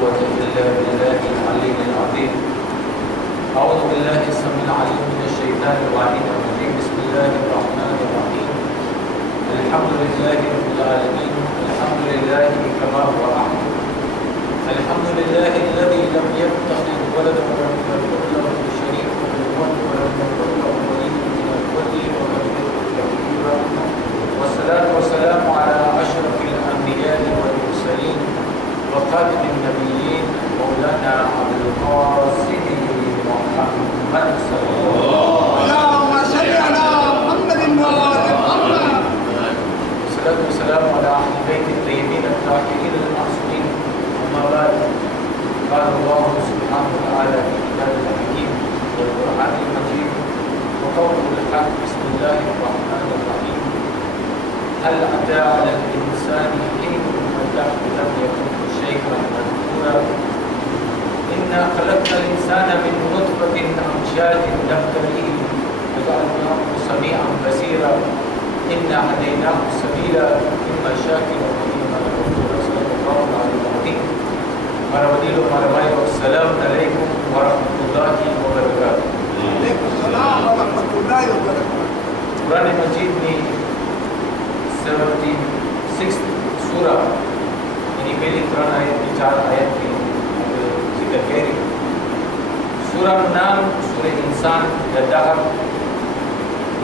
قوة إلا بالله العلي العظيم. أعوذ بالله السميع العليم من الشيطان اللعين الرجيم. بسم الله الرحمن الرحيم. الحمد لله رب العالمين. الحمد لله كما هو أحد. الحمد لله الذي لم يتخذ ولدا ولم يكن له شريك في الملك ولم يكن له ولي من الذل ولم يكن له كبيرا. والصلاة والسلام على أشرف الأنبياء والمرسلين وخاتم النبيين مولانا عبد القاسم محمد صلى الله عليه وسلم. اللهم صل على محمد وآل محمد. والصلاة والسلام على أهل بيت الطيبين الطاهرين المعصومين. أما بعد، قال الله سبحانه وتعالى في كتابه الحكيم والقرآن المجيد وقوله الحق. بسم الله الرحمن الرحيم. هل أتى على الإنسان حين من الدهر لم يكن شيئا مذكورا. إنا خلقنا الإنسان من نطفة أمشاج نبتليه وجعلناه سميعا بصيرا. إنا هديناه السبيل إما شاكرا وإما كفورا. صدق الله العلي العظيم. والسلام عليكم ورحمة الله وبركاته. وعليكم السلام ورحمة الله وبركاته. कुरान मजीद में 76 सूरा यानी पहली कुरान आयत की 4 आयत की जिक्र करी. सूरा नाम सूरह इंसान या दहर.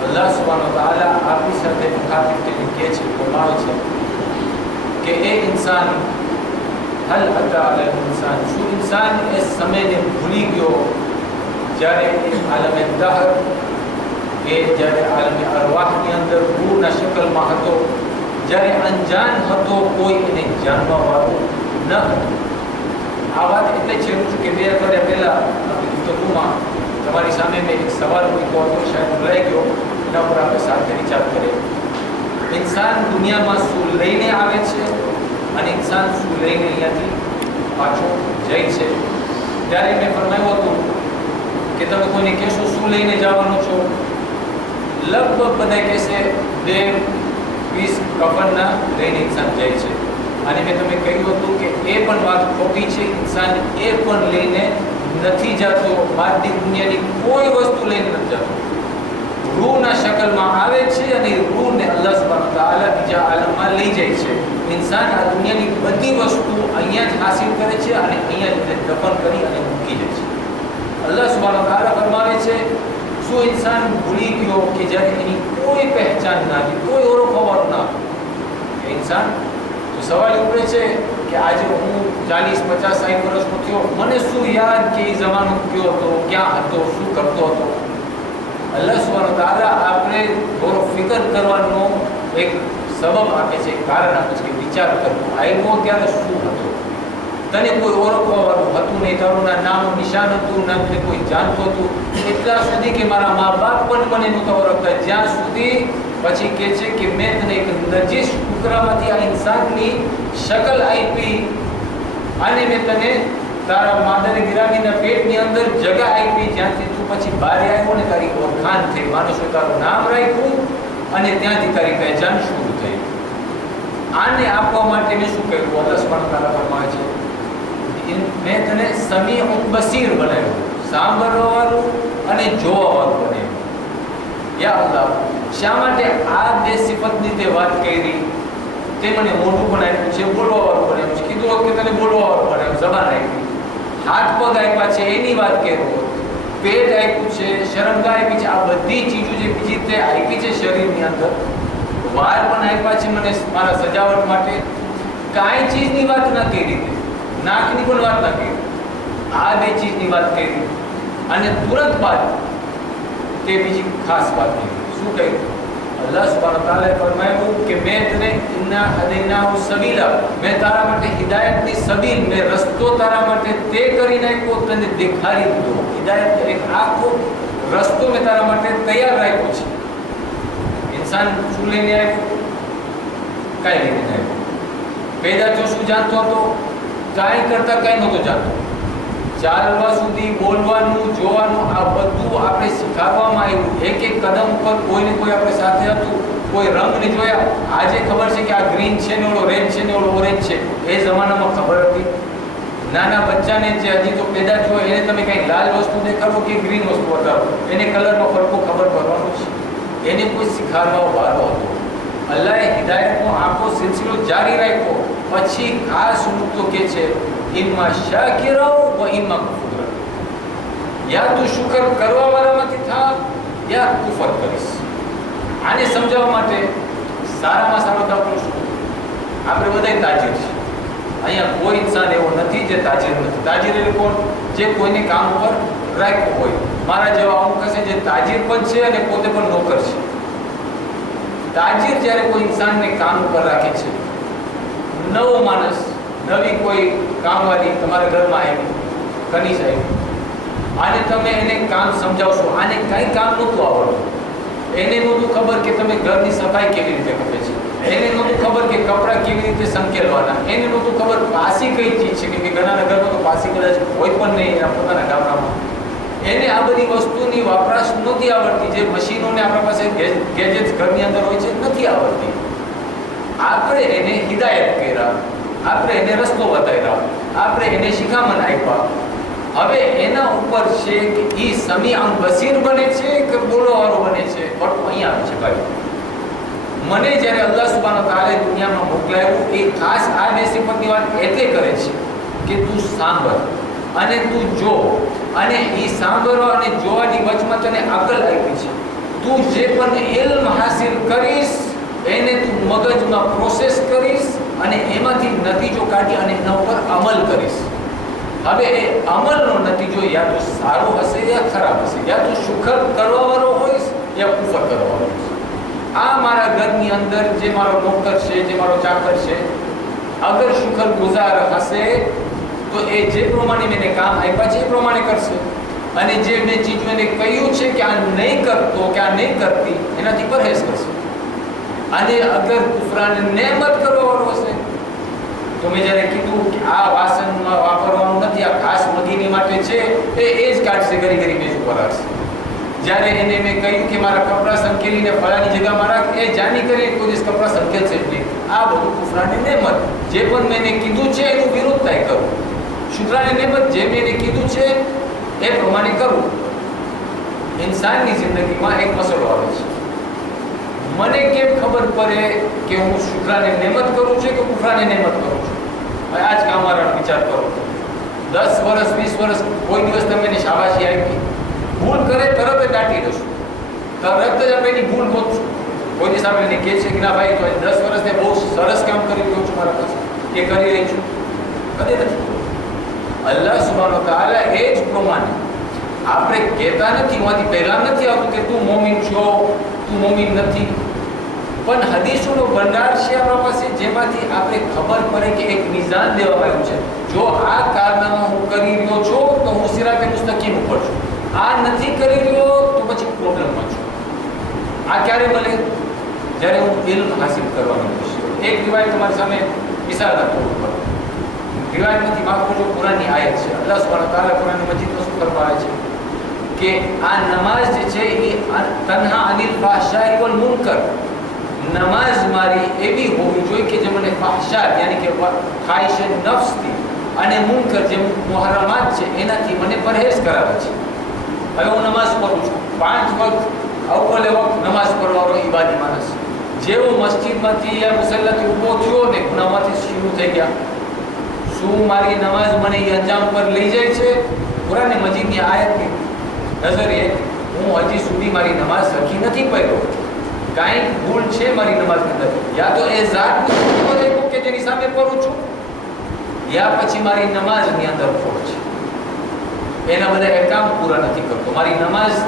अल्लाह सुब्हानहु व तआला आपकी સાથે મુખાતિબ કરીને કહે છે, ફરમાવે છે કે એ ઇન્સાન હલ અતા અલ ઇન્સાન, શું ઇન્સાન એ સમયને ભૂલી ગયો જ્યારે આલમે દહર કે જ્યારે આલમે અરવાહની અંદર રૂહના શકલમાં હતો, જ્યારે અંજાન હતો, કોઈ એને જાણવા વાળું ન હતું. આ વાત એટલે છેડું છું કે 2 અઠવાડિયા પહેલાં આપણી પુસ્તકોમાં તમારી સામે મેં એક સવાલ મૂક્યો હતો, શાયદ ભૂલાઈ ગયો, એના પર આપણે સાથે વિચાર કરીએ. ઇન્સાન દુનિયામાં શું લઈને આવે છે અને ઇન્સાન શું લઈને અહીંયાથી પાછો જાય છે. ત્યારે મેં ફરમાવ્યું હતું કે તમે કોઈને કહેશો શું લઈને જવાનું છો, લગભગ બધા કહેશે 2-20 કફનના લઈને ઇન્સાન જાય છે. અને મેં તમને કહ્યું હતું કે એ પણ વાત ખોટી છે. ઇન્સાન એ પણ લઈને નથી જતો. બહારની દુનિયાની કોઈ વસ્તુ લઈને નથી જતો. રૂહના શકલમાં આવે છે અને રૂહને અલ્લાહ સુબ્હાનહુ વ તઆલા બીજા આલમમાં લઈ જાય છે. ઇન્સાન આ દુનિયાની બધી વસ્તુ અહીંયા જ હાસિલ કરે છે અને અહીંયા જ દફન કરી અને મૂકી જાય છે. અલ્લાહ સુબ્હાનહુ વ તઆલા ફરમાવે છે, શું ઇન્સાન ભૂલી ગયો કે જ્યારે એની કોઈ પહેચાન ના હતી, કોઈ ઓળખવાનું ના હતું ઇન્સાન. તો સવાલ ઉપડે છે કે આજે હું 40, 50, 60 વર્ષનો થયો, મને શું યાદ કે એ જમાનો કયો હતો, ક્યાં હતો, શું કરતો હતો. અલ્લાહ સુબ્હાનહુ વ તઆલા આપણે થોડો ફિકર કરવાનો એક સબબ આપે છે, કારણ આપે છે કે વિચાર કરવો. આવ્યો ત્યારે શું હતો, તને કોઈ ઓળખવાનું હતું નહીં, તારું નામ નિશાન હતું, ના તને કોઈ જાણતું હતું. એટલા સુધી કે મારા મા બાપ પણ મને નહોતા ઓળખતા, જ્યાં સુધી પછી કહે છે કે મેં તને એક નજીસ ટુકડામાંથી આ ઇન્સાનની શકલ આપી અને મેં તને તારા માદરે ગિરામીના પેટની અંદર જગા આપી, જ્યાંથી તું પછી બહાર આવ્યો ને તારી ઓળખાણ થઈ, માણસો તારું નામ રાખ્યું અને ત્યાંથી તારી પહેચાન શરૂ થઈ. આને આપવા માટે મેં શું કર્યું, અલ્લાહ સુબ્હાનહુ વ તઆલા ફરમાવે છે, મેં તને સમીઉ બસીર બનાવ્યો, સાંભળવાવાળું અને જોવાવાળું બનાવ્યું. યા અલ્લાહ, શા માટે આ 2 સિફતની તે વાત કરી? તે મને મોઢું બનાવ્યું છે, બોલવાવાળું બનાવ્યું છે, કીધું કે તને બોલવાવાળું બનાવ્યું, જબાન આપી, હાથ પગ આપ્યા છે એની વાત કર્યો, પેટ આપ્યું છે, શરમગા આપી છે, આ બધી ચીજો જે બીજી તે આપી છે શરીરની અંદર, વાળ પણ આપ્યા છે મને મારા સજાવટ માટે, કાંઈ ચીજની વાત ન કરી, નાકની પણ વાત ન કરી, આ 2 ચીજની વાત કરી. અને તુરંત બાદ તે બીજી ખાસ વાત કરી. શું કહ્યું? અલ્લાહ સુબ્હાનહુ વ તઆલાએ ફરમાવ્યું કે મેં તને ઇન્ના હદૈનાહુ સબીલા, મેં તારા માટે હિદાયતની સબીલ, મેં રસ્તો તારા માટે તે કરી નાખ્યો, તને દેખાડી દીધો. હિદાયત એક આખો રસ્તો મેં તારા માટે તૈયાર રાખ્યો છે. ઇન્સાન શું લઈને આવ્યો? કાંઈ લઈને આવ્યો. પેદા તો શું જાણતો હતો? કાંઈ કરતા કાંઈ નહોતો જાણતો. ચાલવા સુધી, બોલવાનું, જોવાનું, આ બધું આપણે શીખવવામાં આવ્યું. એક એક કદમ પર કોઈને કોઈ આપણે સાથે હતું. કોઈ રંગને જોયા, આજે ખબર છે કે આ ગ્રીન છે ને ઓલો રેડ છે ને ઓલો ઓરેન્જ છે, એ જમાનામાં ખબર હતી? નાના બચ્ચાને જે હજી તો પેદા થયો એને તમે કંઈ લાલ વસ્તુ દેખાડો કે ગ્રીન વસ્તુ બતાવો, એને કલરનો ફરકો ખબર પડવાનો છે. એને કોઈ શીખવાડવાનો વારો હતો. અલ્લાહે હિદાયતનો આખો સિલસિલો જારી રાખ્યો. પછી ખાસ મુદ્દો કે છે ઇમ્મા શાકિરો વ ઇમ્મા કફૂર. યા તું શુકર કરવા વાળામાંથી થા યા કુફર કરીશ. આને સમજાવવા માટે સારામાં સારો દાખલો શું? આપણે બધા તાજીર છીએ. અહીંયા કોઈ ઇન્સાન એવો નથી જે તાજીર નથી. તાજીર એટલે કોણ? જે કોઈને કામ ઉપર રાખ્યું હોય. મારા જેવા અમુક હશે જે તાજીર પણ છે અને પોતે પણ નોકર છે. તાજીર જ્યારે કોઈ ઇન્સાનને કામ ઉપર રાખે છે, નવો માણસ, નવી કોઈ કામવાળી તમારા ઘરમાં આવી, કનીશ આવી, આને તમે એને કામ સમજાવશો. આને કંઈ કામ નહોતું આવડતું. એને નહોતું ખબર કે તમે ઘરની સફાઈ કેવી રીતે કરે છે. એને નહોતું ખબર કે કપડાં કેવી રીતે સંકેલવાના. એને નહોતું ખબર પાસી કઈ ચીજ છે, કે ઘણા ઘરમાં તો પાસી કદાચ કોઈ પણ નહીં એના પોતાના ગામડામાં. એને આ બધી વસ્તુની વપરાશ નહોતી આવડતી. જે મશીનોને આપણા પાસે ગેજેટ્સ ઘરની અંદર હોય છે નથી આવડતી. આપણે એને હિદાયત કર્યા, આપણે એને રસ્તો બતાવ્યા, આપણે એને શિખામણ આપ્યા. હવે એના ઉપર છે કે એ સમીઅન બસીર બને છે કે બોલવાવાળો બને છે. પણ અહીંયા આવે છે ભાઈ, મને જ્યારે અલ્લાહ સુબ્હાનહુ વ તઆલા દુનિયામાં મોકલાયું એ ખાસ આ બે સિફતની વાત એટલે કરે છે કે તું સાંભળ અને તું જો, અને એ સાંભળવા અને જોવાની વચમાં તને અકલ આપી છે. તું જે પણ ઇલ્મ હાસિલ કરીશ એને તું મગજમાં પ્રોસેસ કરીશ અને એમાંથી નતીજો કાઢી અને એના ઉપર અમલ કરીશ. હવે એ અમલનો નતીજો યા તો સારો હશે યા ખરાબ હશે. યા તો શુકર કરવાવાળો હોઈશ યા કુફર કરવાવાળો હોઈશ. આ મારા ઘરની અંદર જે મારો નોકર છે, જે મારો ચાકર છે, અગર શુકર ગુજાર હશે તો એ જે પ્રમાણે મેં કામ આપ્યા છે એ પ્રમાણે કરશે. અને જે મેં ચીજો એને કહ્યું છે કે આ નહીં કરતો કે આ નહીં કરતી એનાથી પરહેજ કરશે. અને અગર કુફરાને નેમત કરવાવાળો હશે તો મેં જ્યારે કીધું કે આ વાસણમાં વાપરવાનું નથી, આ ખાસ મગીની માટે છે, એ જ કાઢશે, ઘરી ઘરી મેજ ઉપર રાખશે. જ્યારે એને મેં કહ્યું કે મારા કપડાં સંકેલીને ફળાની જગ્યામાં રાખ, એ જાણી કરી કોઈ દિવસ કપડાં સંકેલશે જ નહીં. આ બધું કુફરાની નેમત. જે પણ મેં એને કીધું છે એનું વિરોધતા કરું. શુક્રાની નેમત જે મેં એને કીધું છે એ પ્રમાણે કરું. ઇન્સાનની જિંદગીમાં એક મસલો આવે છે. મને કેમ ખબર પડે કે હું શુક્રાને નેમત કરું છું કે કુફરાને નેમત કરું છું? આજ કામ મારા વિચાર કરો. 10 વર્ષ 20 વર્ષ કોઈ દિવસ તમે એને શાબાશી આપી, ભૂલ કરે તરત જ દાટી દઈશું, તરત જ આપણે એની ભૂલ ગોતશું. કોઈ દિવસ આપણે એને કહે છે કે ના ભાઈ તો 10 વર્ષને બહુ સરસ કામ કરી રહ્યો છું મારા પાસે, એ કરી રહી છું, કદી નથી. અલ્લાહ સુબ્હાનહુ વ તઆલા એ જ પ્રમાણે આપણે કહેતા નથી, એમાંથી પહેલાં નથી આવતું કે તું મોમિન છો, તું મોમિન નથી. પણ હદીસોનો ભંડાર છે આપણા પાસે જેમાંથી આપણે ખબર પડે કે એક મિઝાન દેવામાં આવ્યું છે. જો આ કારનામા હું કરી રહ્યો છું તો હું સિરાતે મુસ્તકીમ ઉપર છું, આ નથી કરી રહ્યો તો પછી પ્રોબ્લેમમાં છું. આ ક્યારે મળે? જ્યારે હું ઇલ્મ હાસિલ કરવાનું છે. એક રિવાયત તમારી સામે મિસાલ આપું ઉપર. રિવાયતમાંથી માફ કરજો, કુરાનની આયત છે. અલ્લાહ સુબ્હાનહુ વ તઆલા કુરાન મજીદમાં શું કરવા આવે છે કે આ નમાઝ જે છે એ તન્હા અનિલ ફાહશાઈ વલ મુનકર. નમાઝ મારી એવી હોવી જોઈએ કે જે મને ફાહશા યાની કે ખાઈશ નફ્સથી અને મુનકર જે મુહર્રમાત છે એનાથી મને પરહેજ કરાવે છે. હવે હું નમાઝ પઢું છું 5 વખત અવ્વલ વખત નમાઝ પઢવાનો ઈબાદી માણસ. જેવો મસ્જિદમાંથી યા મુસલ્લાથી ઊભો થયો ને ગુનાહમાંથી શરૂ થઈ ગયા. શું મારી નમાઝ મને એ અંજામ પર લઈ જાય છે? કુરાન મજીદની આયતની નજરિયે હું હજી સુધી મારી નમાઝ સરખી નથી પઢ્યો. કાંઈક ભૂલ છે મારી નમાઝની અંદર. યા તો એ ઝાત કે જેની સામે પઢું છું, યા પછી મારી નમાઝની અંદર ખોટ છે. એના બધા અહેકામ પૂરા નથી કરતો. મારી નમાઝ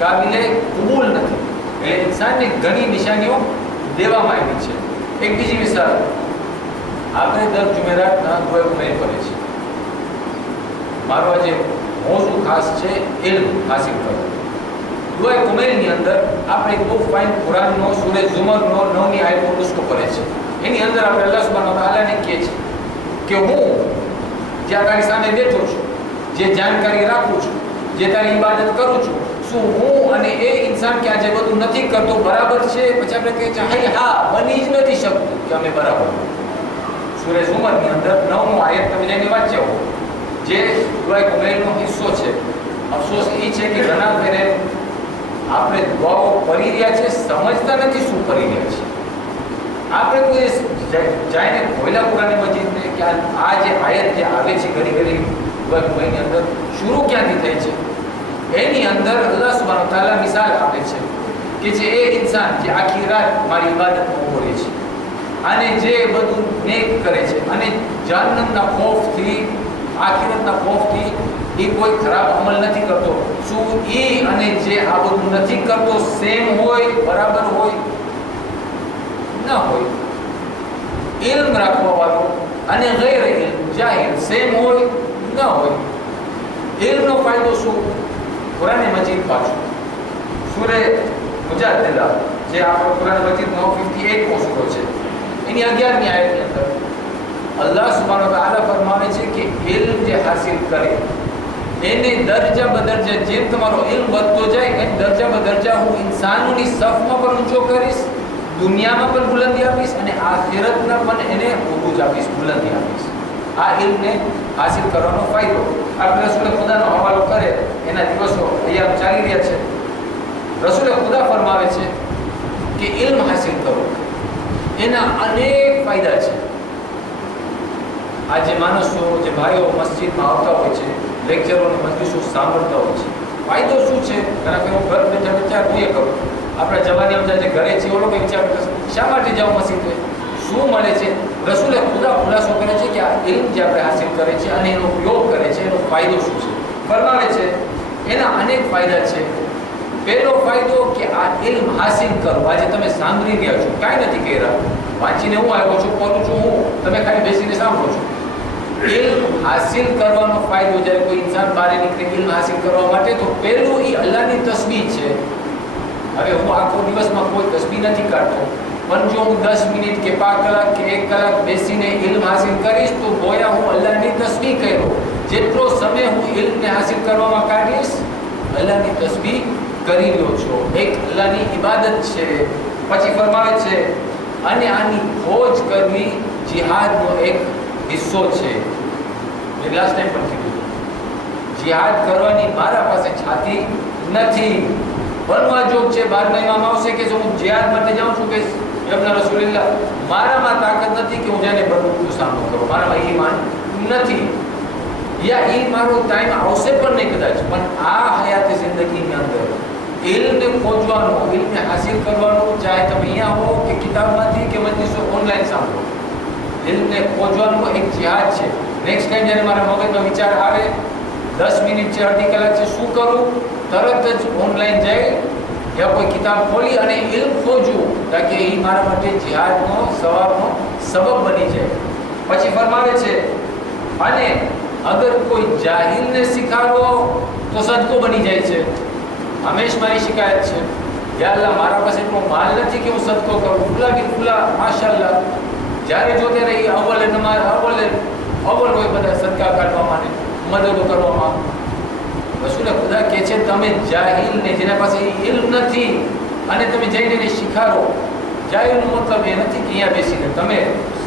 કાબિલે કબૂલ નથી. એટલે ઇન્સાનને ઘણી નિશાનીઓ દેવામાં આવી છે. એક બીજી મિસાલ, આપણે દર જુમેરાતના દુઆ ઉમેર કરે છે. મારો આજે મોઝું ખાસ છે ઇલ્મ હાસિલ કરવું. દુઆ ઉમેરની અંદર આપણે એક બહુ ફાઇન કુરાનનો સૂરે ઝુમરનો 9મી આયતનો નુસ્ખો કરે છે. એની અંદર આપણે અલ્લાહ સુબ્હાનહુ વ તઆલાને કહે છે કે હું જ્યાં તારી સામે બેઠો છું, જે જાણકારી રાખું છું, જે તારી ઇબાદત કરું છું, શું હું અને એ ઇન્સાન કે આજે બધું નથી કરતો બરાબર છે? પછી આપણે કહે છે હા બની જ નથી શકતું કે અમે બરાબર. સૂરે ઝુમરની અંદર 9મો આયત તમે જઈને વાંચ્યા હો. જે દુઆ કબૂલનો હિસ્સો છે. અફસોસ એ છે કે ઘણા ફેરે આપણે દુઆઓ કરી રહ્યા છે, સમજતા નથી શું કરી રહ્યા છે. આપણે કોઈ જાઈને ખોયલા કુરાન મજીદને કે આ જે આયત જે આવે છે ઘડી ઘડી દુઆ કબૂલની અંદર શરૂ ક્યાંથી થઈ છે, એની અંદર અલ્લાહ સુબ્હાનહુ તઆલા મિસાલ આપે છે કે જે એ ઇન્સાન જે આખી રાત મારી ઇબાદતમાં ઊભો રહે છે અને જે બધું નેક કરે છે અને જહન્નમના ખૌફથી, આખિરતના ખૌફથી એ કોઈ ખરાબ અમલ નથી કરતો, શું એ અને જે આ બધું નથી કરતો સેમ હોય, બરાબર હોય? ન હોય. ઇલ્મ રાખવા વાળો અને ગૈર ઇલ્મ જાહિલ સેમ હોય? ન હોય. ઇલ્મનો ફાયદો શું? કુરાન મજીદ પાછું સૂરે મુજાદલા જે આપણો કુરાન મજીદનો 58મો સૂરો છે, એની 11મી આયતની અંદર અલ્લાહ સુબ્હાનહુ તઆલા ફરમાવે છે કે ઇલ્મ જે હાસિલ કરે એને દરજા બદરજા, જેમ તમારો ઇલ્મ વધતો જાય એમ દરજા બદરજા હું ઇન્સાનોની સફમાં પણ ઊંચો કરીશ, દુનિયામાં પણ બુલંદી આપીશ અને આખિરતના પણ એને ઉરુજ આપીશ, બુલંદી આપીશ. આ ઇલ્મને હાસિલ કરવાનો ફાયદો આપણે રસૂલ ખુદાનો હવાલો કરે, એના દિવસો અહીંયા ચાલી રહ્યા છે. રસૂલ ખુદા ફરમાવે છે કે ઇલ્મ હાસિલ કરો, એના અનેક ફાયદા છે. આજે માણસો, જે ભાઈઓ મસ્જિદમાં આવતા હોય છે, લેક્ચરોની મજલિસો સાંભળતા હોય છે, ફાયદો શું છે? ઘણા ફેર હું ઘર બેઠા વિચાર જોઈએ કરું, આપણા જવાનીમાં જે ઘરે છે એ લોકો વિચાર કરતા શા માટે જાઓ મસ્જિદે, શું મળે છે? રસૂલે ખુદા ખુલાસો કરે છે કે આ ઇલ્મ જે આપણે હાસિલ કરે છે અને એનો ઉપયોગ કરે છે એનો ફાયદો શું છે. ફરમાવે છે એના અનેક ફાયદા છે. પહેલો ફાયદો કે આ ઇલ્મ હાસિલ કરો. આજે તમે સાંભળી રહ્યા છો, કાંઈ નથી કહી રહ્યા, વાંચીને હું આવ્યો છું, બોલું છું હું, તમે ખાલી બેસીને સાંભળો છો. ઇલ્મ હાસિલ કરવાનો ફાયદો, જ્યારે કોઈ ઇન્સાન બહાર નીકળે ઇલ્મ હાસિલ કરવા માટે, તો પહેલું એ અલ્લાહની તસ્બીહ છે. હવે હું આખો દિવસમાં કોઈ તસ્બીહ નથી કાઢતો, પણ જો હું 10 મિનિટ કે 5 કલાક કે 1 કલાક બેસીને ઇલ્મ હાસિલ કરીશ તો ગોયા હું અલ્લાહની તસ્બીહ કર્યો. જેટલો સમય હું ઇલ્મને હાસિલ કરવામાં કાઢીશ, અલ્લાહની તસ્બીહ કરી લ્યો છો, એક અલ્લાહની ઇબાદત છે. પછી ફરમાવે છે અને આની ખોજ કરવી જિહાદનો એક હિસ્સો છે. મેં લાસ્ટ ટાઈમ પણ કીધું, જિહાદ કરવાની મારા પાસે છાતી નથી. બનવા જોગ છે, 12 મહિનામાં આવશે કે હું જિહાદ માટે જાઉં છું કે યબના રસૂલિલ્લાહ, મારામાં તાકાત નથી કે હું જઈને બદલનો સામનો કરું, મારામાં ઈમાન નથી, યા એ મારો ટાઈમ આવશે પણ નહીં કદાચ. પણ આ હયાત જિંદગીની અંદર ઇલ્મને ખોજવાનું, ઇલ્મને હાસિલ કરવાનું, ચાહે તમે અહીંયા હો કે કિતાબમાંથી કે મજલિસો ઓનલાઈન સાંભળો, ઇલ્મને ખોજવાનું એક જિહાદ છે. નેક્સ્ટ ટાઈમ જ્યારે મારા મગજમાં વિચાર આવે, 10 મિનિટ છે, અડધી કલાક છે, શું કરું? તરત જ ઓનલાઈન જઈ યા કોઈ કિતાબ ખોલી અને ઇલ્મ ખોજવું, તાકે એ મારા માટે જિહાદનો સવાબનો સબબ બની જાય. પછી ફરમાવે છે અને અગર કોઈ જાહિલને શીખાડો તો સદકો બની જાય છે. હંમેશ મારી શિકાયત છે, યા અલ્લાહ મારા પાસે એટલો માલ નથી કે હું સદકો કરું, ફુલા બિન ફુલા માશાઅલ્લાહ, જ્યારે જો ત્યારે એ અવ્વલ હોય બધા સદકા કાઢવામાં ને મદદો કરવામાં. રસૂલે ખુદા કહે છે તમે જાહિલને, જેના પાસે ઇલ્મ નથી, અને તમે જઈને એને શીખાડો. જાહિલનો મતલબ એ નથી કે અહીંયા બેસીને તમે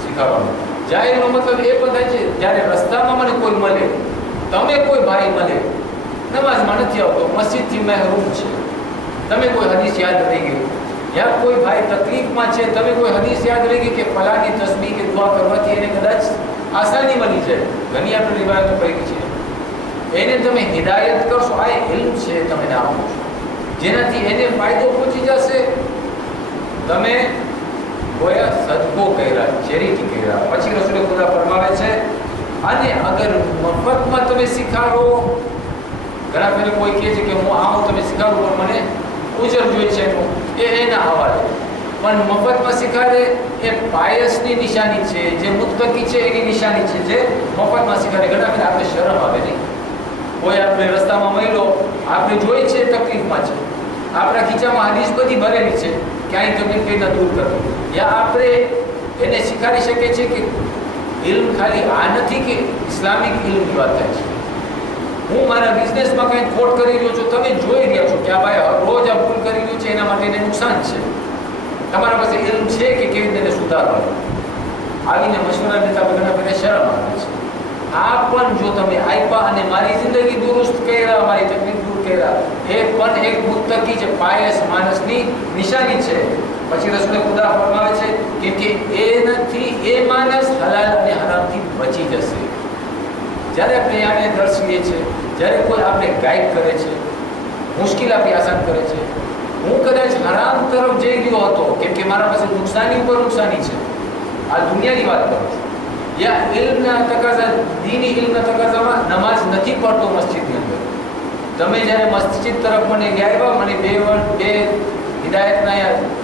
શીખાડવાનું. જાહિલનો મતલબ એ પણ થાય છે જ્યારે રસ્તામાં મને કોઈ મળે, તમે કોઈ ભાઈ મળે, નમાઝમાં નથી આવતો, મસ્જિદથી મહેરૂમ છે, તમે કોઈ હદીસ યાદ રહી ગયું, યા કોઈ ભાઈ તકલીફમાં છે, તમે કોઈ હદીસ યાદ રહી ગઈ કે ફલાની તસ્બીહ કે દુઆ કરવાથી એને કદાચ આસાની મળી જાય, ઘણી આપણે રિવાયતો પડી છે, એને તમે હિદાયત કરશો, આ ઇલ્મ છે તમે આપો છો, જેનાથી એને ફાયદો પહોંચી જશે. તમે ગોયા સદકો કર્યા, ચેરિટી કર્યા. પછી રસૂલે ખુદા ફરમાવે છે અને અગર મફતમાં તમે શીખાડો, ઘણા ફેરે કોઈ કહે છે કે હું આવું તમે શીખાડું પણ મને ઉજર જોઈએ છે, એના હવાલે. પણ મફતમાં શીખાડે એ પાયસની નિશાની છે, જે મુત્તકી છે એની નિશાની છે, જે મફતમાં શીખાડે. ઘણા ફેરે આપણે શરમ આવે નહીં, કોઈ આપણે રસ્તામાં મળ્યો, આપણે જોઈ છે તકલીફમાં છે, આપણા ખીચામાં હદીસ બધી ભરેલી છે, ક્યાંય તકલીફ કઈ દૂર કરવી, યા આપણે એને શીખાડી શકીએ છીએ કે ઇલ્મ ખાલી આ નથી કે ઇસ્લામિક ઇલ્મની વાત થાય છે. હું મારા બિઝનેસમાં કંઈ ખોટ કરી રહ્યો છું, તમે જોઈ રહ્યા છો કે આ ભાઈ રોજ આ ભૂલ કરી રહ્યું છે, એના માટે એને નુકસાન છે. તમારા પાસે ઇલ્મ છે કે કેવી રીતે એને સુધારવાનું, આવીને મશવરા લેતા ઘણા બધા શરમ આવે છે. આ પણ જો તમે આપ્યા જિંદગી દુરુસ્ત કર્યા, અમારી તકલીફ દૂર કર્યા, એ પણ એક મુત્તકી છે, પાયસ માણસની નિશાની છે. પછી રસૂલે ખુદા ફરમાવે છે કે એનાથી એ માણસ હલાલ અને હરામથી બચી જશે. જ્યારે આપણે આને દર્શીએ છીએ, જ્યારે કોઈ આપણે ગાઈડ કરે છે, મુશ્કેલ આપણી આસાન કરે છે, હું કદાચ હરામ તરફ જઈ ગયો હતો કેમ કે મારા પાસે નુકસાની ઉપર નુકસાની છે, આ દુનિયાની વાત કરું છું, યા ઇલ્મના તકાઝા, દીની ઇલ્મના તકાઝામાં નમાઝ નથી પડતો મસ્જિદની અંદર, તમે જ્યારે મસ્જિદ તરફ મને ગયા, મને બે હિદાયતના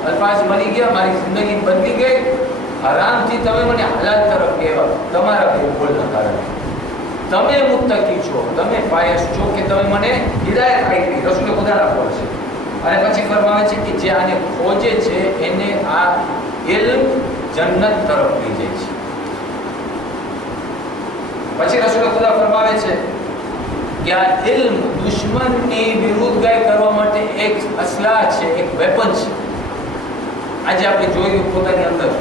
અલ્ફાઝ મળી ગયા, મારી જિંદગી બદલી ગઈ, હરામથી તમે મને હલાલ તરફ ગયા તમારા બે બોલના કારણે. તમે મુત્તકી છો, તમે પાયસ છો કે તમે મને હિદાયત આપી, રસૂલે ખુદાના બોલ છે. અને પછી ફરમાવે છે કે જે આને ખોજે છે એને આ ઇલ્મ જન્નત તરફ લઈ જાય છે. પછી રસૂલે ખુદા ફરમાવે છે કે આ ઇલ્મ દુશ્મનની વિરુદ્ધગાઈ કરવા માટે એક અસલાહ છે, એક વેપન છે. આજે આપણે જોયું પોતાની અંદર,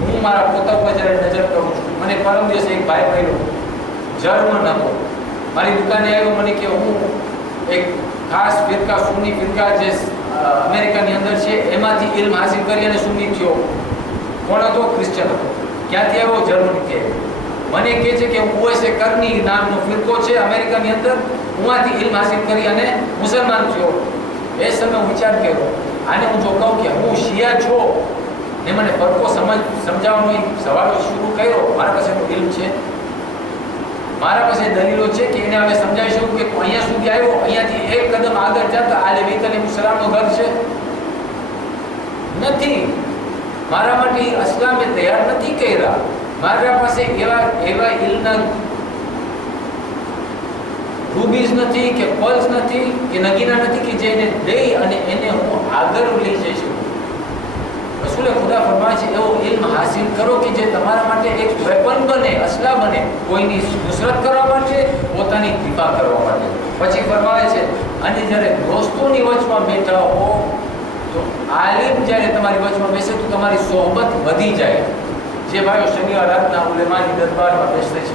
હું મારા પોતા પર જ્યારે નજર કરું છું, મને પરમ દિવસે એક ભાઈ મળ્યો, જર્મન હતો, મારી દુકાને આવ્યો, મને કે હું એક ખાસ ફિરકા, સુન્ની ફિરકા જે અમેરિકાની અંદર છે એમાંથી ઇલ્મ હાસિલ કરી અને સુન્ની થયો. કોણ હતો? ક્રિશ્ચન હતો. ક્યાંથી આવ્યો? જર્મનીથી આવ્યો. મને કહે છે કે હું ઓએસએ કરની નામનો ફિરકો છે અમેરિકાની અંદર, હુંમાંથી ઇલ્મ હાસિલ કરી અને મુસલમાન થયો. એ સમયે હું વિચાર કર્યો, આને હું જો કહું કે હું શિયા છું ને મને ફરકો સમજાવવાનો સવાલો શરૂ કર્યો, મારા પાસે ઇલ્મ છે, મારા પાસે દલીલો છે કે એને હવે સમજાવી શકું કે તું અહીંયા સુધી આવ્યો, અહીંયાથી એક કદમ આગળ જતા આલે બેત અલૈહિસ્સલામનું ઘર છે? નથી. મારા માટે અસલામે તૈયાર નથી કર્યા. મારા પાસે એવા ઇલ્મના રૂબીઝ નથી કે પલ્સ નથી કે નગીના નથી કે જેને લઈ અને એને હું આગળ લઈ જઈ શકું. રસૂલે ખુદા ફરમાવે છે એવો ઇલ્મ હાસિલ કરો કે જે તમારા માટે એક વેપન બને, અસલા બને, કોઈની નુસરત કરવા માટે, પોતાની દિફા કરવા માટે. પછી ફરમાવે છે અને જ્યારે દોસ્તોની વચમાં બેઠા હો તો આલિમ જ્યારે તમારી વચમાં બેસે તો તમારી સોહબત વધી જાય. જે ભાઈઓ શનિવાર રાતના ઉલેમાની દરબારમાં બેસે છે,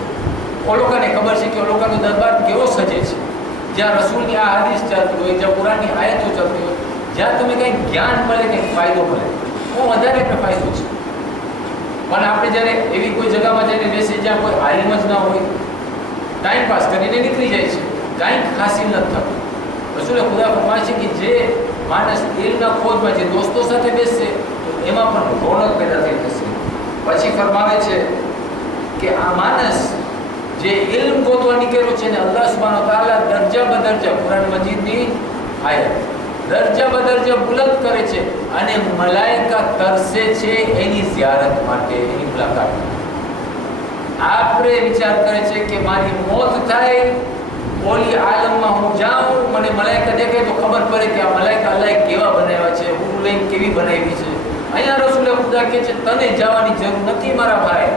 ઓ લોકોને ખબર છે કે ઓ લોકોનો દરબાર કેવો સજે છે, જ્યાં રસૂલની આ હદીસ ચાલતી હોય, જ્યાં કુરાનની આયતો ચાલતી હોય, જ્યાં તમે કંઈક જ્ઞાન મળે, કંઈક ફાયદો મળે, બહુ વધારે ફાયદો છે. પણ આપણે જ્યારે એવી કોઈ જગ્યામાં જઈને બેસે જ્યાં કોઈ આલિમ જ ના હોય, ટાઈમ પાસ કરીને નીકળી જાય છે, કાંઈક હાસિલ નથી થતું. રસૂલે ખુદા ફરમાવે છે કે જે માણસ ઇલ્મના ખોજમાં જે દોસ્તો સાથે બેસશે તો એમાં પણ રોનક પેદા થઈ જશે. પછી ફરમાવે છે કે આ માણસ જે ઇલ્મ ગોતવા નીકળ્યો છે ને અલ્લાહ સુબ્હાનહુ વ તઆલા દરજા બદરજા, કુરાન મજીદની આયત, દરજા બદરજા બુલંદ કરે છે અને મલાઈકા તરસે છે એની ઝિયારત માટે, એની મુલાકાત માટે. આપણે વિચાર કરે છે કે મારી મોત થાય, ઓલી આલમમાં હું જાઉં, મને મલાઈકા દેખાય તો ખબર પડે કે આ મલાઈકા અલ્લાહે કેવા બનાવ્યા છે, હું લઈને કેવી બનાવી છે. અહીંયા રસૂલે ખુદા કહે છે તને જવાની જરૂર નથી મારા ભાઈ.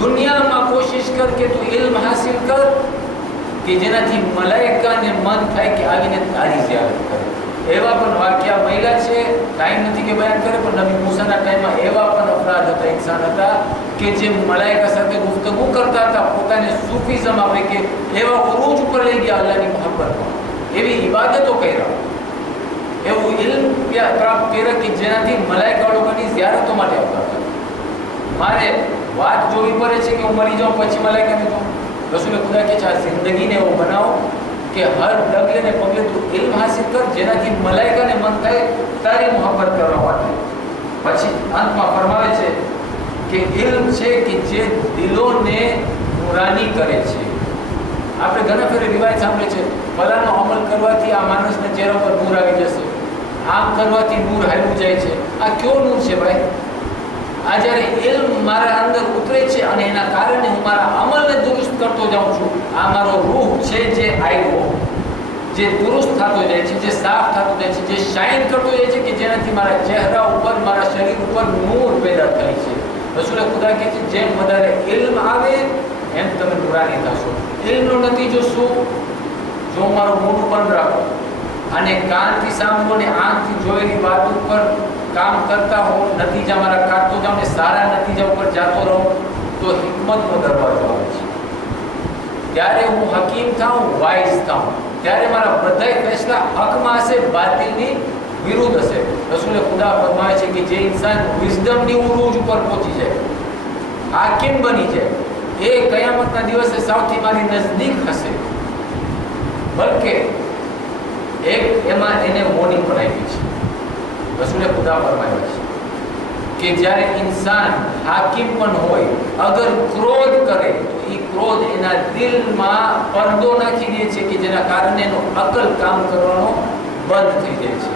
દુનિયામાં કોશિશ કર કે તું ઇલ્મ હાસિલ કર કે જેનાથી મલાઈકાને મન થાય કે આવીને તારી ઝિયારત કરે. એવા પણ વાક્યા મહિલા છે, ટાઈમ નથી કે બયાન કરે, પણ નબી મૂસાના ટાઈમમાં એવા પણ અફરાદ હતા, ઇન્સાન હતા કે જે મલાઈકા સાથે ગુફ્તગુ કરતા હતા, પોતાને સૂફીઝમ આપે કે એવા ઉરૂજ ઉપર લઈ ગયા અલ્લાહની મહબ્બતમાં, એવી ઇબાદતો કર્યા, એવું ઇલ્મ પ્રાપ્ત કર્યા કે જેનાથી મલાઈકા લોકોની ઝિયારતો માટે આવતા હતા. મારે વાત જોવી પડે છે કે હું મરી જાઉં પછી મલાઈકાને જોઉં? રસૂલે ખુદા કે આ જિંદગીને એવો બનાવો કે હર ડગલે ને પગલે તું ઇલ્મ હાસિલ કર જેનાથી મલાઈકાને મન થાય તારી મોહબ્બત કરવા માટે. પછી અંતમાં ફરમાવે છે કે ઇલ્મ છે કે જે દિલોને નૂરાની કરે છે. આપણે ઘણા ફેરે રિવાયત સાંભળે છે, ફલાનો અમલ કરવાથી આ માણસના ચહેરા પર નૂર આવી જશે, આમ કરવાથી નૂર હાલ્યું જાય છે. આ કયો નૂર છે ભાઈ? આ જ્યારે ઇલ્મ મારા અંદર ઉતરે છે અને એના કારણે હું મારા અમલને દુરુસ્ત કરતો જાઉં છું, આ મારો રૂહ છે જે આવ્યો, જે દુરુસ્ત થતો જાય છે, જે સાફ થતો જાય છે, જે શાઇન કરતો જાય છે કે જેનાથી મારા ચહેરા ઉપર, મારા શરીર ઉપર નૂર પેદા થાય છે. રસૂલે ખુદા કહે છે જેમ વધારે ઇલ્મ આવે એમ તમે નૂરાની થશો. ઇલ્મનો નતીજો શું? જો મારું મોઢું બંધ રાખો અને કાનથી સાંભળો ને આંખથી જોયેલી વાત ઉપર કામ કરતા હો, નતીજા મારા કાઢતો જાઓ ને સારા નતીજા ઉપર જાતો રહો તો હિકમતનો દરવાજો આવે છે. ત્યારે હું હકીમ થાઉં, વાઇઝ થાઉં, ત્યારે મારા બધાય ફેસલા હકમાં હશે, બાતિલની વિરુદ્ધ હશે. રસૂલે ખુદા ફરમાવે છે કે જે ઇન્સાન વિઝડમની ઉરૂજ ઉપર પહોંચી જાય, હાકિમ બની જાય, એ કયામતના દિવસે સૌથી મારી નજદીક હશે. બલકે એક એમાં એને વોર્નિંગ પણ આપી છે. રસૂલે ખુદા ફરમાવ્યા છે કે જ્યારે ઇન્સાન હાકિમ પણ હોય, અગર ક્રોધ કરે તો એ ક્રોધ એના દિલમાં પડદો નાખી દે છે કે જેના કારણે એનો અકલ કામ કરવાનો બંધ થઈ જાય છે.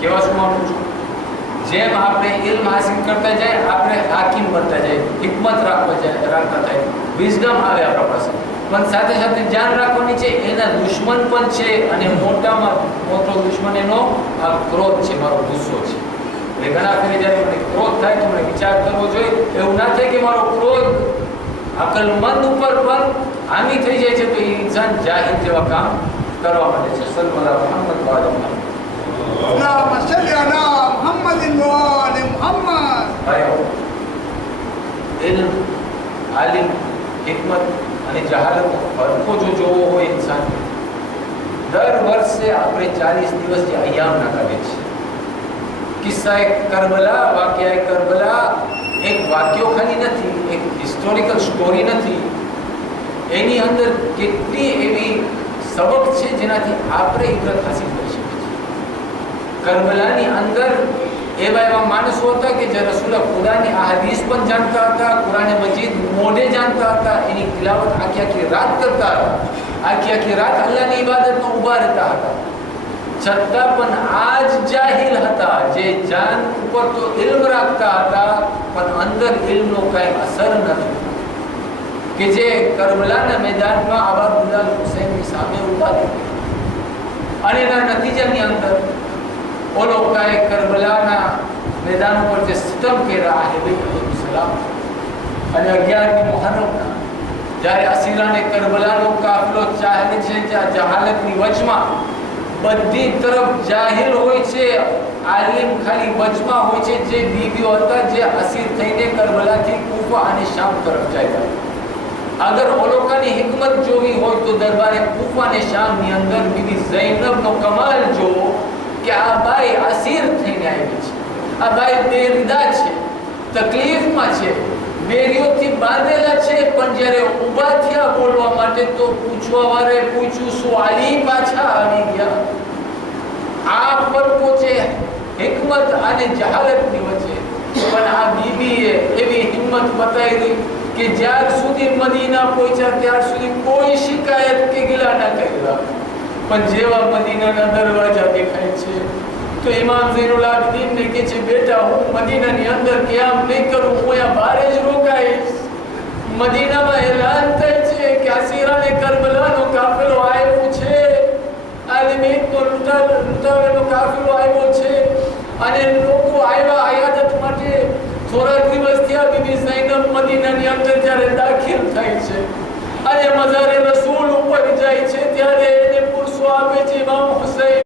કેવા શું માનું છું? જેમ આપણે ઇલ્મ હાસિલ કરતા જાય, આપણે હાકિમ બનતા જાય, હિકમત રાખતા જાય, વિઝડમ આવે આપણા પાસે. પણ સાથે સાથે ધ્યાન રાખવાની છે એના દુશ્મન પણ છે, અને મોટામાં મોટો દુશ્મન એનો આ ક્રોધ છે, મારો ગુસ્સો છે. એટલે ઘણા ફેરે જ્યારે મને ક્રોધ થાય તો મને વિચાર કરવો જોઈએ. એવું ના થાય કે મારો ક્રોધ અકલમંદ ઉપર પણ હામી થઈ જાય છે તો એ ઇન્સાન જાહિલ જેવા કામ કરવા માંડે છે. સલ્લલ્લાહુ મુહમ્મદ વાલે મુહમ્મદ. اللهم صل على محمد وآل محمد. ભાઈઓ, ઇલ્મ, આલિમ, હિકમત અને જહાલતનો ફરકો જો જોવો હોય ઇન્સાન, દર વર્ષે આપણે 40 દિવસ જે અય્યામના કાઢીએ છીએ. કિસ્સા કરબલા, વાક્યા કરબલા એક વાક્યો ખાલી નથી, એક હિસ્ટોરિકલ સ્ટોરી નથી. એની અંદર કેટલી એવી સબક છે જેનાથી આપણે ઇબરત હાસિલ કરી શકીએ છીએ. કરબલાની અંદર એવા માણસો હતા કે જે રસૂલ ખુદાની આ હદીસ પણ જાણતા હતા, કુરાન મજીદ મોઢે જાણતા હતા, એની તિલાવત આખી રાત કરતા હતા, આખી રાત અલ્લાહની ઇબાદતમાં ઊભા રહેતા હતા. છતાં પણ આજ જાહિલ હતા, જે જાન ઉપર તો ઇલ્મ રાખતા હતા પણ અંદર ઇલ્મનો કઈ અસર નથી, કે જે કરબલાના મેદાનમાં આબા બિલાલ હુસૈનની સામે ઊભા રહ્યા. અને એના નતીજાની અંદર ઓલો કાય કરબલાના મેદાન ઉપર જે સિતમ કર્યા અહેલ સલામ, અને 11મી મુહર્રમના જ્યારે અસીરાને કરબલાનો કાફલો ચાલે છે, જ્યાં જહાલતની વચમાં બધી તરફ જાહિલ હોય છે, આલિમ ખાલી વચમાં હોય છે, જે બીબીઓ હતા જે અસીર થઈને કરબલાથી કૂફા અને શામ તરફ જાય. અગર ઓલોકાની હિકમત જોવી હોય તો દરબારે કૂફા અને શામની અંદર બીબી ઝૈનબનો કમાલ જોવો કે આ બાઈ અસીર થઈને આવી છે, આ બાઈ બેરિદા છે, તકલીફમાં છે, બેરીઓથી બાંધેલા છે, પણ જ્યારે ઊભા થયા બોલવા માટે તો પૂછવા વાળે પૂછ્યું, શું આલી પાછા આવી ગયા? આ ફરકો છે હિકમત અને જહાલતની વચ્ચે. પણ આ બીબીએ એવી હિંમત બતાવી કે જ્યાર સુધી મદીના પહોંચ્યા ત્યાર સુધી કોઈ શિકાયત કે ગિલા ના કર્યા. પણ જેવા મદીનાના દરવાજા દેખાય છે તો ઇમામ ઝૈનુલ આબિદીનને કહે છે, બેટા હું મદીનાની અંદર ક્યામ નહીં કરું, હું અહીંયા બહાર જ રોકાઈશ. મદીનામાં એલાન થાય છે કે અસીરાને કરબલાનો કાફલો આવ્યો છે, આલિમીનો લૂંટાવેલો કાફલો આવ્યો છે, અને લોકો આવ્યા આયાદત માટે. થોડા દિવસ થયા બીબી ઝૈનબ મદીનાની અંદર જ્યારે દાખિલ થાય છે અને મઝારે રસૂલ ઉપર જાય છે, ત્યારે એને પુરુષો આપે છે ઇમામ હુસૈન